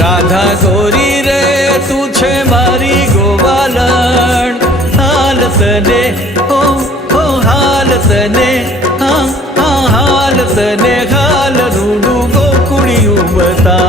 રાધા ગોરી રે તું છે મારી ગોવાલણ, હાલ તને હો હાલ તને, હા હાલ તને હાલ રૂડું ગોકુળિયું બતા.